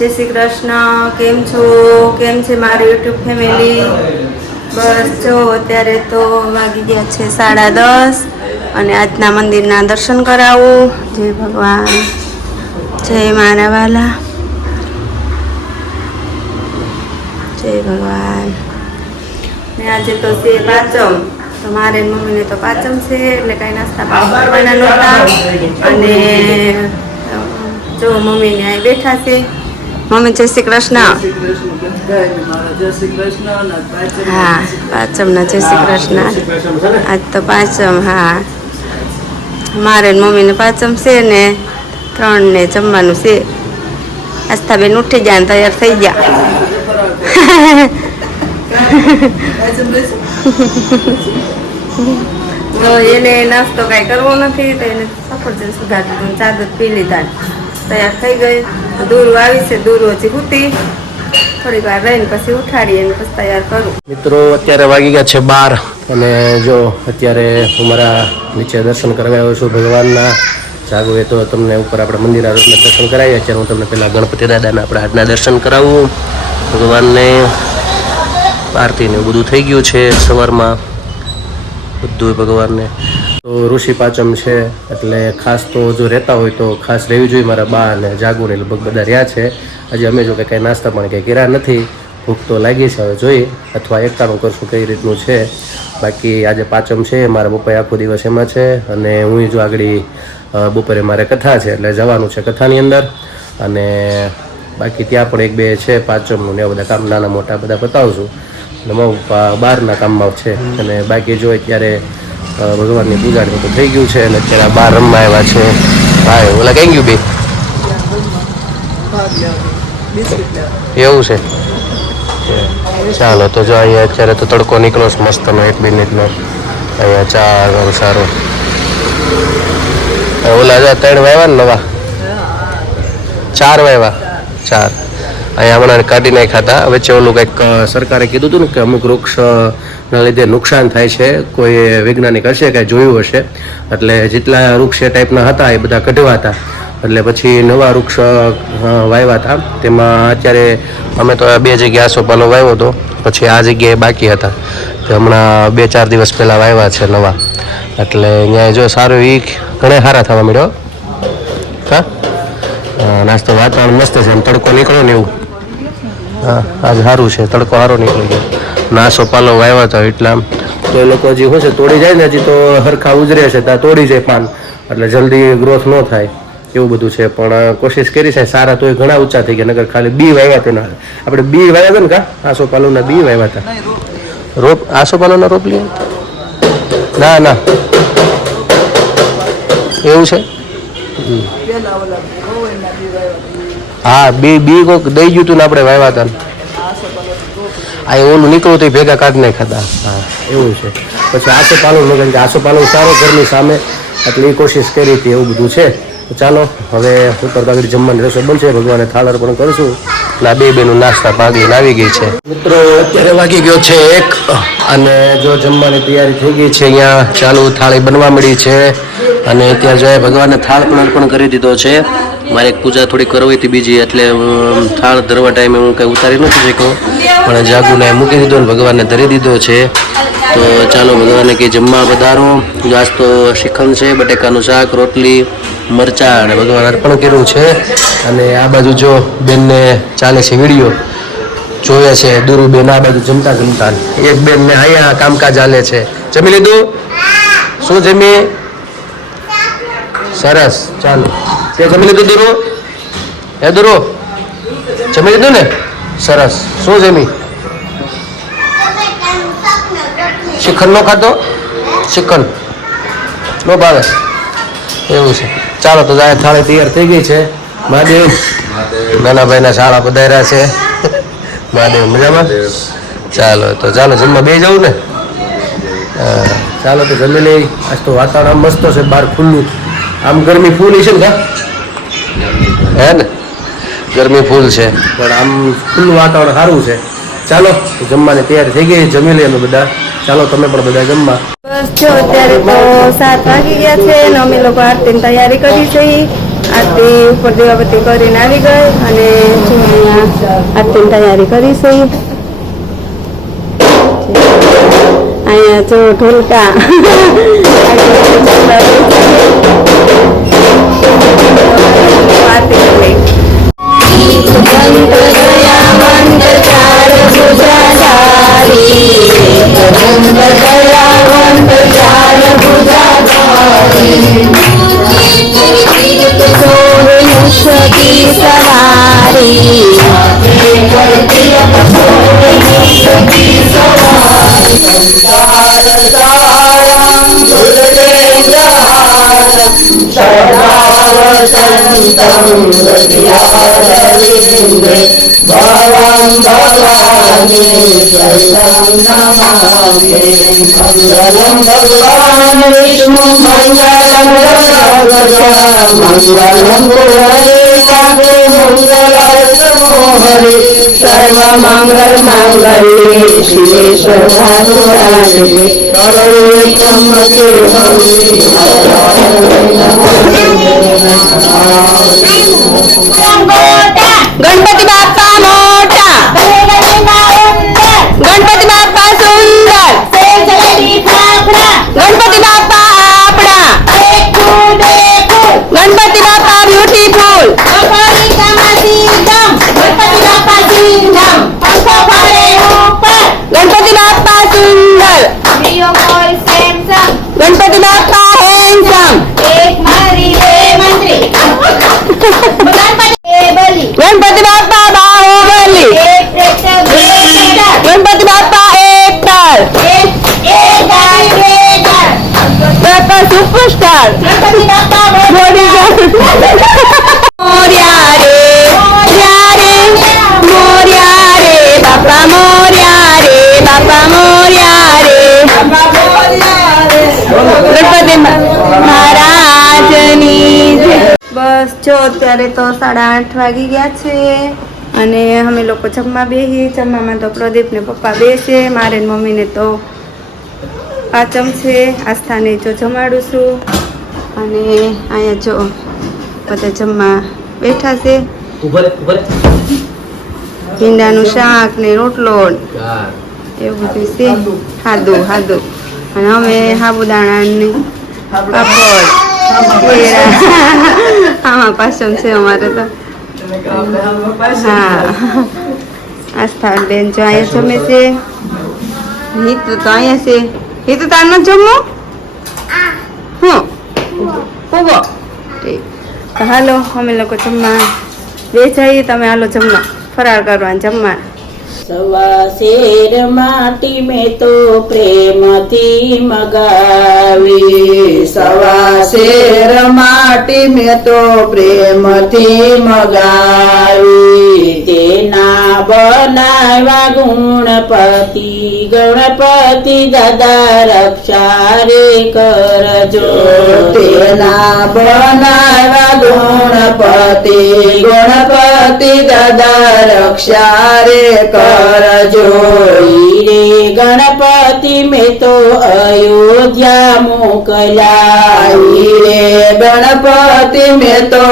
જય શ્રી કૃષ્ણ. કેમ છો? કેમ છે મારી યુટ્યુબ ફેમિલી? બસ જો અત્યારે તો વાગી ગયા છે 10:30 અને આજના મંદિરના દર્શન કરાવું. જય ભગવાન, જય મારા વાલા, જય ભગવાન. ને આજે તો છે પાંચમ, તો મારે મમ્મીને તો પાંચમ છે એટલે કાંઈ નાસ્તા પાણી કરવાના નહોતા. અને જો મમ્મીને અહીં બેઠા છે. મમ્મી જય શ્રી કૃષ્ણ. હા, પાંચમના જય શ્રી કૃષ્ણ. આજ તો પાંચમ. હા, મારે મમ્મીને પાંચમ છે ને 3 ને જમવાનું છે. આસ્થાબેન ઉઠી ગયા ને તૈયાર થઈ ગયા. તો એને નાસ્તો કાંઈ કરવો નથી તો એને સફરજન સુધાર દીધું, ચા દૂધ પી લીધા, તૈયાર થઈ ગઈ. દૂરું આવી છે, દૂરું હજી હુતી, થોડીક વાર રહીને પછી ઉઠાડી અને પછી તૈયાર કરું. મિત્રો અત્યારે વાગી ગયા છે 12 અને જો અત્યારે હું મારા નીચે દર્શન કરવા આવ્યો છું ભગવાનના. જાગું એ તો તમને ઉપર આપણે મંદિર આરોગ્ય દર્શન કરાવીએ. અત્યારે હું તમને પહેલાં ગણપતિ દાદાના આપણે આજના દર્શન કરાવું. ભગવાનને આરતી ને બધું થઈ ગયું છે સવારમાં બધું ભગવાનને. તો ઋષિ પાંચમ છે એટલે ખાસ તો જો રહેતા હોય તો ખાસ રહેવું જોઈએ. મારા બા અને જાગુને લગભગ બધા રહ્યા છે. હજી અમે જો કે કાંઈ નાસ્તા પણ કંઈ કર્યા નથી. ભૂખ તો લાગી છે, હવે જોઈએ અથવા એકટાણું કરશું કઈ રીતનું છે. બાકી આજે પાંચમ છે, મારા પપ્પાએ આખો દિવસ એમાં છે અને હું જો આગળ બપોરે મારે કથા છે એટલે જવાનું છે કથાની અંદર. અને બાકી ત્યાં પણ 1-2 છે પાંચમનું ને એવા બધા કામ નાના મોટા બધા બતાવશું. અને મારા પપ્પા બહારના કામમાં છે અને બાકી જો અત્યારે ભગવાનની પૂજાની તો થઈ ગયું છે અને અત્યારે બહાર રમવા આવ્યા છે. હા, ઓલા કઈ ગયું બે એવું છે. ચાલો તો જો અહીંયા અત્યારે તો તડકો નીકળો મસ્તનો 1 મિનિટનો. અહીંયા ચા સારો ઓલા 3 વાવ્યા ને નવા 4 વાવ્યા 4 અહીંયા હમણાં કાઢી નાખ્યા હતા. વચ્ચે ઓલું કંઈક સરકારે કીધું હતું ને કે અમુક વૃક્ષના લીધે નુકસાન થાય છે, કોઈ વૈજ્ઞાનિક હશે કાંઈ જોયું હશે એટલે જેટલા વૃક્ષ એ ટાઈપના હતા એ બધા કઢવા હતા. એટલે પછી નવા વૃક્ષ વાવ્યા હતા. તેમાં અત્યારે અમે તો 2 જગ્યાએ આસોપાલો વાવ્યો હતો, પછી આ જગ્યાએ બાકી હતા તે હમણાં 2-4 દિવસ પહેલાં વાવ્યા છે નવા. એટલે અહીંયા જો સારું એ ઘણા સારા થવા મળ્યો. હા, નાસ્તો વાતાવરણ મસ્ત છે, એમ તડકો નીકળ્યો ને એવું. હા, આજે સારું છે, તડકો સારો નીકળી ગયો. નાસો પાલો વાવ્યા હતા એટલા તો એ લોકો હજી શું છે તોડી જાય ને, હજી તો હરખા ઉજરે છે ત્યાં તોડી જાય પાન એટલે જલ્દી ગ્રોથ ન થાય એવું બધું છે. પણ કોશિશ કરી છે સારા તો એ ઘણા ઊંચા થઈ ગયા. નગર ખાલી બી વાવ્યા તેના આપણે બી વાવ્યા હતા ને કા આસોપાલોના બી વાવ્યા હતા. રોપ આસોપાલોના રોપ લઈએ ના ના એવું છે. હા, બી કોક દઈ ગયું હતું ને આપણે વાવ્યા હતા. આ ઓલું નીકળું તો ભેગા કાઢી નાખ્યા હતા. હા, એવું છે. પછી આસોપાલવ ન કે આસોપાલવ સારો ઘરની સામે એટલે એ કોશિશ કરી હતી એવું બધું છે. ચાલો હવે ઉપર આગળ જમવાની રસોઈ બનશે, ભગવાને થાળ અર્પણ કરીશું. ના 2 બેનું નાસ્તા ભાગીને આવી ગઈ છે. મિત્રો અત્યારે વાગી ગયો છે 1 અને જો જમવાની તૈયારી થઈ ગઈ છે. અહીંયા ચાલુ થાળી બનવા મળી છે અને અત્યારે જો ભગવાનને થાળ પણ અર્પણ કરી દીધો છે. મારે એક પૂજા થોડી કરવી હતી બીજી એટલે થાળ ધરવા ટાઈમે હું કંઈ ઉતારી નથી શક્યો, પણ જાગુને મૂકી દીધો અને ભગવાનને ધરી દીધો છે. તો ચાલો ભગવાનને કે જમવા પધારો. આજ તો શ્રીખંડ છે, બટેકાનું શાક, રોટલી, મરચાં અને ભગવાન અર્પણ કર્યું છે. અને આ બાજુ જો બેનને ચાલે છે વિડીયો જોવે છે દુરુબેન આ બાજુ જમતા જમતા. એક બેનને અહીંયા કામકાજ ચાલે છે. જમી લીધું? શું જમી? સરસ. ચાલો તે જમી લીધું દુરુ? હે દુરુ જમી લીધું ને? સરસ. શું જમી? શ્રીખંડ નો ખાતો? શ્રીખંડ નો ભાવે એવું છે. ચાલો તો જાય થાળી તૈયાર થઈ ગઈ છે. મહાદેવ નાના ભાઈના શાળા પધાર્યા છે. મહાદેવ મજામાં? ચાલો તો ચાલો જમવા બે જવું ને. ચાલો તો જમી લઈ. આજ તો વાતાવરણ મસ્ત છે, બહાર ખુલ્લું. આમ ગરમી ફૂલ છે ને હે ને, ગરમી ફૂલ છે પણ આમ ખુલ્લું વાતાવરણ સારું છે. ચાલો જમવાની તૈયારી થઈ ગઈ, જમી લઈએ અમે બધા. ચાલો તમે પણ બધા જમવા. બસ જો અત્યારે તો 7 વાગી ગયા છે અને અમે લોકો આરતીની તૈયારી કરી છે. આરતી ઉપર દીવાબત્તી કરીને આવી ગઈ અને જો અહીંયા આરતીની તૈયારી કરી છે. અહીંયા જો ઢોલકા આરતી કરી. ગણપતિ બાપા મોટા, ગણપતિ બાપા સુંદર, ગણપતિ બાપા આપણા, ગણપતિ બાપા બ્યુટીફુલ, ગણપતિ બાપા સુંદર, ગણપતિ બાપા હેન્ડસમ, ગણપતિ બાપા બાહુબલી, ગણપતિ બાપા એક્ટર, બાપા સુપરસ્ટાર, મોર્યા રે મોર્યા રે બાપા મોર્યા રે બાપા મોર્યા રે ગણપતિ મહારાજની. બસ જો અત્યારે તો 8:30 વાગી ગયા છે અને અમે લોકો જમવા બેસી. જમવામાં તો પ્રદીપ ને પપ્પા બેસે, મારે ને મમ્મીને તો પાંચમ છે. આસ્થાને જો જમાડું છું અને અહીંયા જો બધા જમવા બેઠા છે. ભીંડાનું શાક ને રોટલો એવું બધું છે, ખાધું અને અમે સાબુદાણાની પાપડ આમાં પાસમ છે અમારે તો. હા, આસ્થા બેન જો અહીંયા જમે છે. હિતુ તો અહીંયા છે. હિતુ તાર ન જમવું? હું ઉભો. ઠીક, તો હાલો અમે લોકો જમવા બે જઈએ. તમે હાલો જમવા, ફરાર કરવાનું જમવા. સવા શેર માટી મેં તો પ્રેમથી મગાવી, સવા શેર માટી મેં તો પ્રેમથી મગાવી, તેના બનાવ્યા ગણપતિ દાદા રક્ષા રે કરજો. તેના બનાવ્યા ગણપતિ દાદા રક્ષા રે કરજો. રે ગણપતિ મેં તો અયોધ્યા મોકલ્યા, રે ગણપતિ મેં તો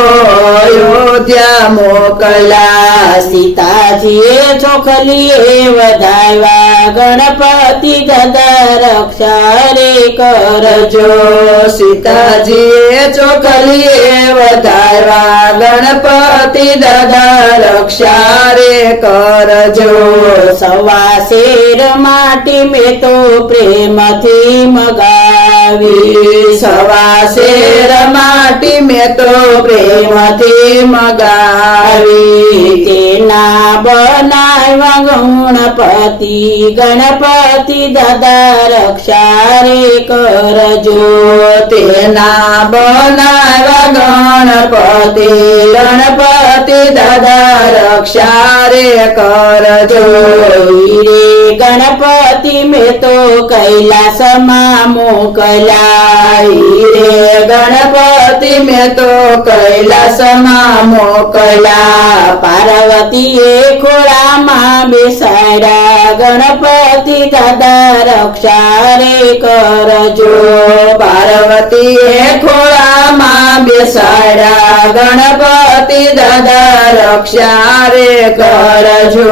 અયોધ્યા મોકલ્યા. સીતાજીએ ચોખલીએ વધાવ્યા ગણપતિ દાદા રક્ષા રે કરજો. સીતાજીએ ચોખલીએ વધારવા ગણપતિ દાદા રક્ષા રે કરજો. સવા શેર માટી મેં તો પ્રેમથી મગાવી, સવા શેર માટી મેં તો પ્રેમથી મગાવી, તેના બનાવ્યા ગણપતિ દાદા રક્ષા રે કરજો. તેના બનાવ્યા ગણપતિ દાદા રક્ષા રે કરજો. રે ગણપતિ મેં તો કૈલાસમાં મોકલ્યા, રે ગણપતિ મેં તો કૈલાસમાં મોકલ્યા. પાર્વતીએ ખોળામાં ખોળામાં બેસાડ્યા ગણપતિ દાદા રક્ષા રે કરજો. પાર્વતીએ ખોળામાં બેસાડ્યા ગણપતિ દાદા રક્ષા રે કરજો.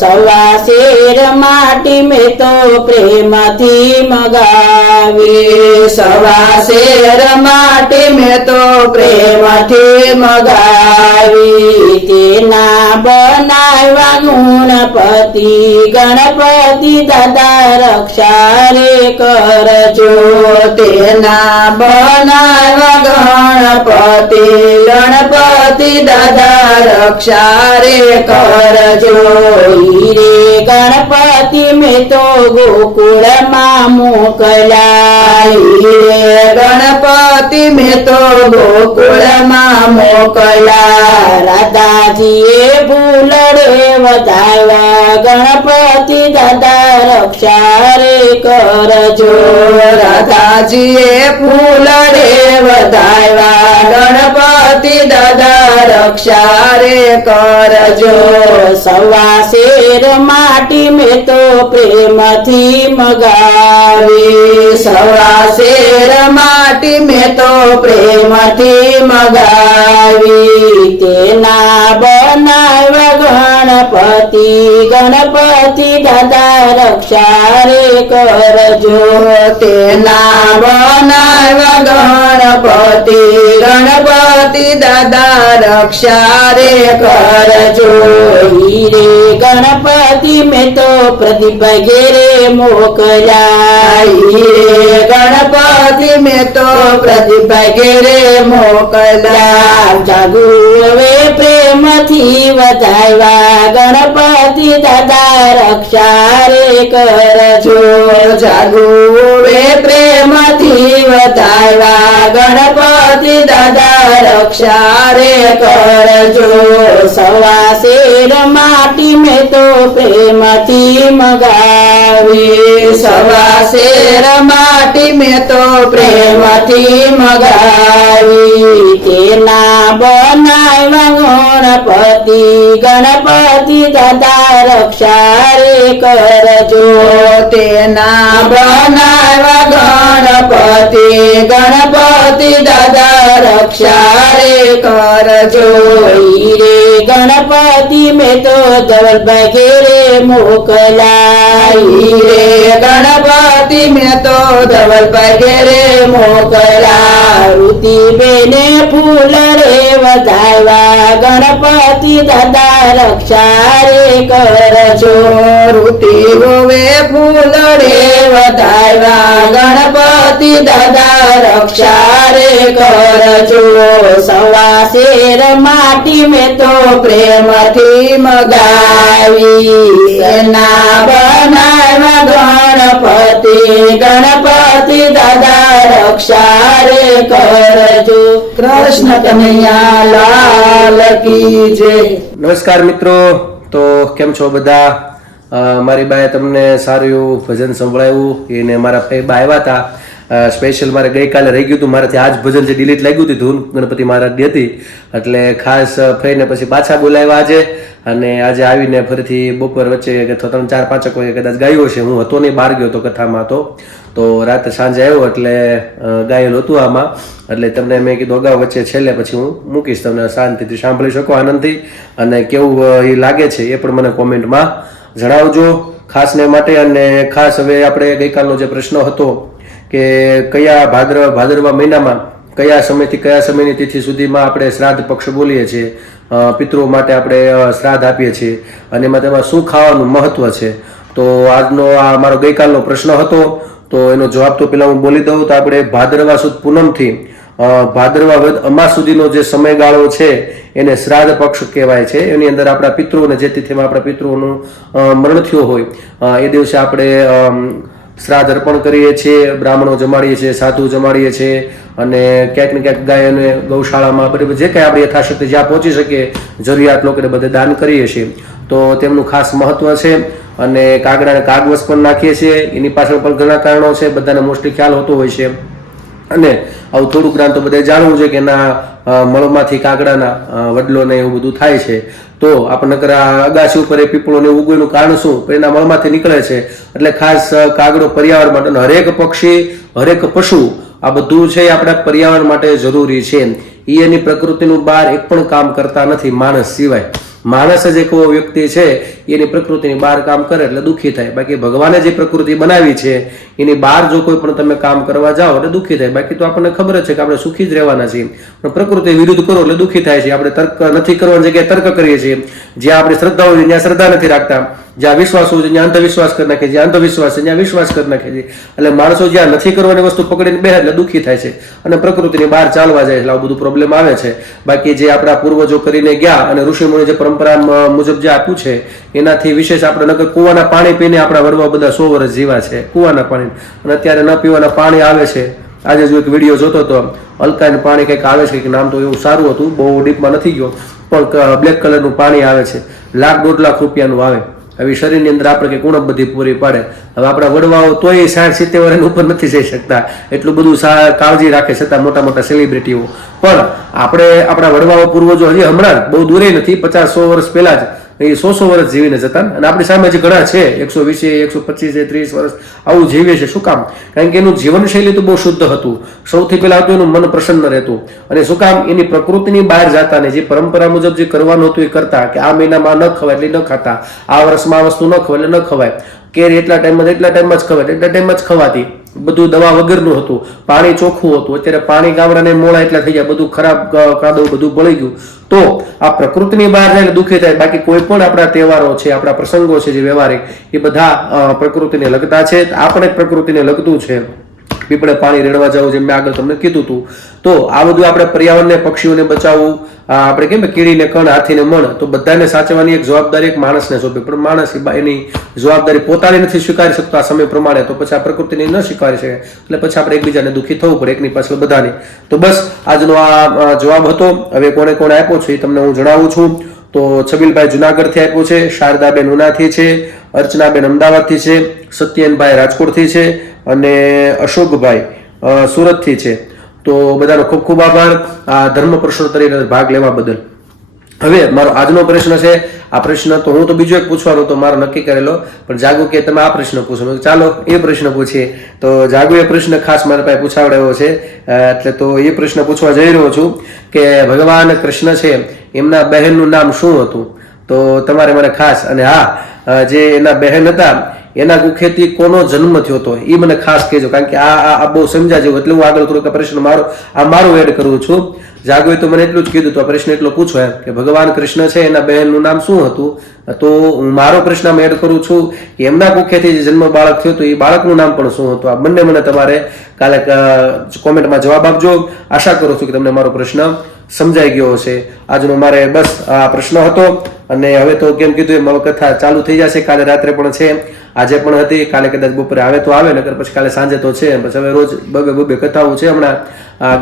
સવા શેર માટી મેં તો પ્રેમથી મગાવી. સવા શેર માટે મેં તો પ્રેમથી મગાવી. તેના બનાવ્યા ગુણપતિ ગણપતિ દાદા રક્ષા રે કરજો. તેના બનાવ્યા ગણપતિ ગણપતિ દાદા રક્ષા રે કરજો. હીરે ગણપતિ મેં તો ગોકુળમાં મોકલ્યા. હીરે ગણપતિ મેં તો ગોકુળમાં મોકલ્યા. રાધાજીએ ફૂલડે વધાવ્યા ગણપતિ દાદા રક્ષા રે કરજો. રાધાજીએ ફૂલડે વધાવ્યા ગણપતિ દાદા રક્ષા રે કરજો. સવા શેર માટી મેં તો પ્રેમથી મગાવી. સવા શેર માટી મેં તો પ્રેમથી મગાવી. તેના બનાવ્યા ગણપતિ ગણપતિ દાદા રક્ષા રે કરજો. તેના બનાવ્યા ગણપતિ ગણપતિ દાદા રક્ષા રે કરજો. હીરે ગણપતિ મેં તો પ્રદીપ ઘેરે મોકલ્યા. હીરે ગણપતિ મેં તો પ્રદીપ ઘેરે મોકલ્યા. જાગુ હવે પ્રેમથી વધાવ્યા ગણપતિ દાદા રક્ષા રે કરજો. જાગુ રે પ્રેમથી વધાવ્યા ગણપતિ દાદા રક્ષા રે કરજો. સવા શેર માટી મેં તો પ્રેમથી મગાવી. સવા શેર માટી મેં તો પ્રેમથી મગાવી. તેના બનાવ્યા ગણપતિ ગણપતિ દાદા રક્ષા રે કરજો. તેના બનાવ્યા ગણપતિ ગણપતિ દાદા રક્ષા રે કરજો. હીરે ગણપતિ મેં તો ધવલભાઈ ઘેરે મોકલ્યા. હીરે ગણપતિ મેં તો ધવલભાઈ ઘેરે મોકલ્યા. ઋતિબેને ફૂલ રે વધાવ્યા ગણપતિ દાદા રક્ષા રે કરજો. ઋતિ હોવે ફૂલ રે વધાવ્યા ગણપતિ દાદા રક્ષા રે કરજો. સવા શેર માટી મેં તો પ્રેમથી મગાવી. એના બનાવ્યા ગણપતિ ગણપતિ દાદા રક્ષા રે કરજો. કૃષ્ણ કનૈયા લાલ કી જય. નમસ્કાર મિત્રો, તો કેમ છો બધા? મારી બાએ તમને સારું એવું ભજન સંભળાવ્યું એને મારા ભાઈ બા આવ્યા હતા. સ્પેશિયલ મારે ગઈકાલે રહી ગયું હતું, મારાથી આજ ભજન જે ડિલીટ લાગ્યું હતું ધૂન ગણપતિ મહારાજની હતી, એટલે ખાસ ફઈને પછી પાછા બોલાવ્યા આજે. અને આજે આવીને ફરીથી બપોર વચ્ચે કે 3-4-5 વાગે કદાચ ગાયો છે. હું હતો નહીં, બહાર ગયો હતો કથામાં હતો, તો રાતે સાંજે આવ્યો એટલે ગાયેલું હતું આમાં. એટલે તમને મેં કીધું અગાઉ વચ્ચે છેલ્લે પછી હું મૂકીશ, તમને શાંતિથી સાંભળી શકો આનંદથી. અને કેવું એ લાગે છે એ પણ મને કોમેન્ટમાં જણાવજો ખાસ ને માટે. અને ખાસ હવે આપણે ગઈકાલનો જે પ્રશ્ન હતો કે કયા ભાદરવા મહિનામાં કયા સમયથી કયા સમયની તિથિ સુધીમાં આપણે શ્રાદ્ધ પક્ષ બોલીએ છીએ, પિતૃઓ માટે આપણે શ્રાદ્ધ આપીએ છીએ, અને એમાં તેમાં શું ખાવાનું મહત્વ છે. તો આજનો આ મારો ગઈકાલનો પ્રશ્ન હતો, તો એનો જવાબ તો પેલા હું બોલી દઉં. તો આપણે ભાદરવા સુદ પૂનમથી ભાદરવા વદ અમાસ સુધીનો જે સમયગાળો છે એને શ્રાદ્ધ પક્ષ કહેવાય છે. એની અંદર આપણા પિતૃઓને જે તિથિમાં આપણા પિતૃઓનું મરણ થયું હોય એ દિવસે આપણે શ્રાદ્ધ અર્પણ કરીએ છીએ, બ્રાહ્મણો જમાડીએ છીએ, સાધુ જમાડીએ છીએ, અને ક્યાંક ને ક્યાંક ગાય અને ગૌશાળામાં બરાબર જે કંઈ આપણી યથાશક્તિ જ્યાં પહોંચી શકીએ જરૂરિયાત લોકોને બધે દાન કરીએ છીએ. તો તેમનું ખાસ મહત્વ છે. અને કાગડાને કાગવસ પણ નાખીએ છીએ, એની પાછળ પણ ઘણા કારણો છે, બધાને મોસ્ટલી ખ્યાલ હોતો હોય છે. અને આવું થોડુંક જ્ઞાન તો બધે જાણવું છે કે એના મળમાંથી કાગડાના વડલો ને એવું બધું થાય છે. તો આપણે નકર અગાસી ઉપર એ પીપળો ને ઉગવાનું કારણ શું? એના મળમાંથી નીકળે છે. એટલે ખાસ કાગડો પર્યાવરણ માટે, હરેક પક્ષી, હરેક પશુ, આ બધું છે આપણા પર્યાવરણ માટે જરૂરી છે. એની પ્રકૃતિનું બહાર એક પણ કામ કરતા નથી માણસ સિવાય. માણસ જ એક એવો વ્યક્તિ છે એની પ્રકૃતિની બહાર કામ કરે એટલે દુઃખી થાય. બાકી ભગવાને જે પ્રકૃતિ બનાવી છે એની બહાર જો કોઈ પણ તમે કામ કરવા જાઓ એટલે દુઃખી થાય. બાકી તો આપણને ખબર જ છે કે આપણે સુખી જ રહેવાના છીએ, પણ પ્રકૃતિ વિરુદ્ધ કરો એટલે દુઃખી થાય છે. આપણે તર્ક નથી કરવાની જગ્યાએ તર્ક કરીએ છીએ. જ્યાં આપણી શ્રદ્ધા હોય ત્યાં શ્રદ્ધા નથી રાખતા, જ્યાં વિશ્વાસ હોય ત્યાં અંધવિશ્વાસ કરી નાખે, જ્યાં અંધવિશ્વાસ છે ત્યાં વિશ્વાસ કરી નાખે છે. એટલે માણસો જ્યાં નથી કરવાની વસ્તુ પકડીને બેસે એટલે દુઃખી થાય છે અને પ્રકૃતિની બહાર ચાલવા જાય એટલે આવું બધું પ્રોબ્લેમ આવે છે. બાકી જે આપણા પૂર્વજો કરીને ગયા અને ઋષિમુનિ જે પરંપરા મુજબ જે આપ્યું છે એનાથી વિશેષ આપણે નકર કુવાના પાણી પીને આપણા વડવા બધા 100 વર્ષ જીવા છે કુવાના પાણી, અને અત્યારે ન પીવાના પાણી આવે છે. આજે જો એક વિડીયો જોતો હતો, અલ્કાઇન પાણી કંઈક આવે છે, કે નામ તો એવું સારું હતું, બહુ ડીપમાં નથી ગયો, પણ બ્લેક કલરનું પાણી આવે છે, 1.5 લાખ રૂપિયાનું આવે. હવે શરીરની અંદર આપણે કંઈક ઉણપ બધી પૂરી પાડે. હવે આપણા વડવાઓ તોય 60-70 વર્ષની ઉપર નથી જઈ શકતા, એટલું બધું કાળજી રાખે છતાં મોટા મોટા સેલિબ્રિટીઓ. પણ આપણે આપણા વડવાઓ પૂર્વજો હજી હમણાં બહુ દૂરે નથી, 50-100 વર્ષ પહેલા જ એ 100 વર્ષ જીવીને જતા, અને આપણી સામે જે ઘણા છે 120, 125, 30 વર્ષ આવું જીવે છે. શું કામ? કારણ કે એનું જીવનશૈલી તો બહુ શુદ્ધ હતું. સૌથી પહેલા તો એનું મન પ્રસન્ન રહેતું. અને શું કામ? એની પ્રકૃતિની બહાર જતા ને જે પરંપરા મુજબ જે કરવાનું હતું એ કરતા, કે આ મહિનામાં ન ખવાય એટલે ન ખાતા, આ વર્ષમાં આ વસ્તુ ન ખવાય એટલે ન ખવાય, કેરી એટલા ટાઈમમાં જ ખવાય એટલા ટાઈમમાં જ ખવાતી, બધું દવા વગરનું હતું, પાણી ચોખ્ખું હતું. અત્યારે પાણી ગામડાને મોડા એટલા થઈ ગયા, બધું ખરાબ કાદવ બધું ભળી ગયું. તો આ પ્રકૃતિની બહાર જાય દુઃખી થાય. બાકી કોઈ પણ આપણા તહેવારો છે, આપણા પ્રસંગો છે જે વ્યવહારિક, એ બધા પ્રકૃતિને લગતા છે. આપણે પ્રકૃતિને લગતું છે. પીપળે પાણી રેડવા જવું, જેમ મેં આગળ તમને કીધું હતું. તો આ બધું આપણે પર્યાવરણને, પક્ષીઓને બચાવવું, આપણે કેમ કીડીને કણ, હાથીને મણ, તો બધાને સાચવવાની એક જવાબદારી એક માણસને સોંપે. પણ માણસ એની જવાબદારી પોતાની નથી સ્વીકારી શકતો આ સમય પ્રમાણે, તો પછી આ પ્રકૃતિને ન સ્વીકારી શકે. એટલે પછી આપણે એકબીજાને દુઃખી થવું પડે, એકની પાછળ બધાને. તો બસ આજનો આ જવાબ હતો. હવે કોને કોને આપ્યો છે એ તમને હું જણાવું છું. તો છબીલભાઈ જુનાગઢથી આપ્યો છે, શારદાબેન ઉનાથી છે, અર્ચનાબેન અમદાવાદથી છે, સત્યનભાઈ રાજકોટથી છે, અને અશોકભાઈ સુરતથી છે. તો બધાનો ખૂબ ખૂબ આભાર આ ધર્મ પ્રશ્નોત્તરી ભાગ લેવા બદલ. હવે મારો આજનો પ્રશ્ન છે, આ પ્રશ્ન તો હું તો બીજો એક પૂછવાનો તો મારો નક્કી કરેલો, પણ જાગુ કે તમે આ પ્રશ્ન પૂછો, ચાલો એ પ્રશ્ન પૂછીએ. તો જાગુ એ પ્રશ્ન ખાસ મારા પાસે પૂછાવડાવ્યો છે, એટલે તો એ પ્રશ્ન પૂછવા જઈ રહ્યો છું કે ભગવાન કૃષ્ણ છે એમના બહેનનું નામ શું હતું? તો તમારે મને ખાસ, અને હા જે એના બહેન હતા એના મુખેથી કોનો જન્મ થયો હતો એ મને ખાસ કહેજો, કારણ કે આ બહુ સમજા જેવું. એટલે હું આગળ થોડુંક પ્રશ્ન મારું એડ કરું છું. જાગોએ તો મને એટલું જ કીધું, તો આ પ્રશ્ન એટલો પૂછો એમ કે ભગવાન કૃષ્ણ છે એના બહેનનું નામ શું હતું? તો હું મારો પ્રશ્ન એડ કરું છું કે એમના મુખેથી જે જન્મ બાળક થયો હતો એ બાળકનું નામ પણ શું હતું? આ બંને મને તમારે કાલે કોમેન્ટમાં જવાબ આપજો. આશા કરું છું કે તમને મારો પ્રશ્ન સમજાઈ ગયો હશે. આજનો મારે બસ આ પ્રશ્ન હતો, અને હવે તો કેમ કીધું એ નવકથા ચાલુ થઈ જશે. કાલે રાત્રે પણ છે, આજે પણ હતી, કાલે કદાચ બપોરે આવે તો આવે, નકર પછી કાલે સાંજે તો છે. પછી હવે રોજ બબે કથાઓ છે હમણાં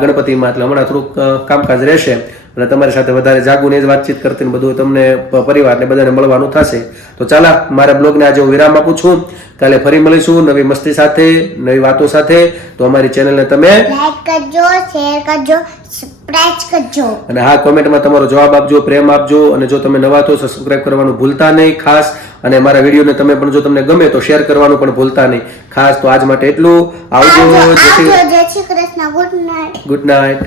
ગણપતિમાં, એટલે હમણાં થોડુંક કામકાજ રહેશે. અને તમારી સાથે વધારે જાગુને જ વાતચીત કરતી ને બધું તમને પરિવારને બધાને મળવાનું થશે. તો ચાલો મારા બ્લોગને આજે હું વિરામ આપું છું. કાલે ફરી મળીશું નવી મસ્તી સાથે, નવી વાતો સાથે. તો અમારી ચેનલને તમે લાઈક કરજો, શેર કરજો, સબસ્ક્રાઇબ કરજો, અને હા કોમેન્ટમાં તમારો જવાબ આપજો, પ્રેમ આપજો. અને જો તમે નવા તો સબસ્ક્રાઇબ કરવાનું ભૂલતા નહીં ખાસ. અને મારા વિડીયોને તમે પણ જો તમને ગમે તો શેર કરવાનું પણ ભૂલતા નહીં ખાસ. તો આજ માટે એટલું. આવજો. જય શ્રી કૃષ્ણ. Good night.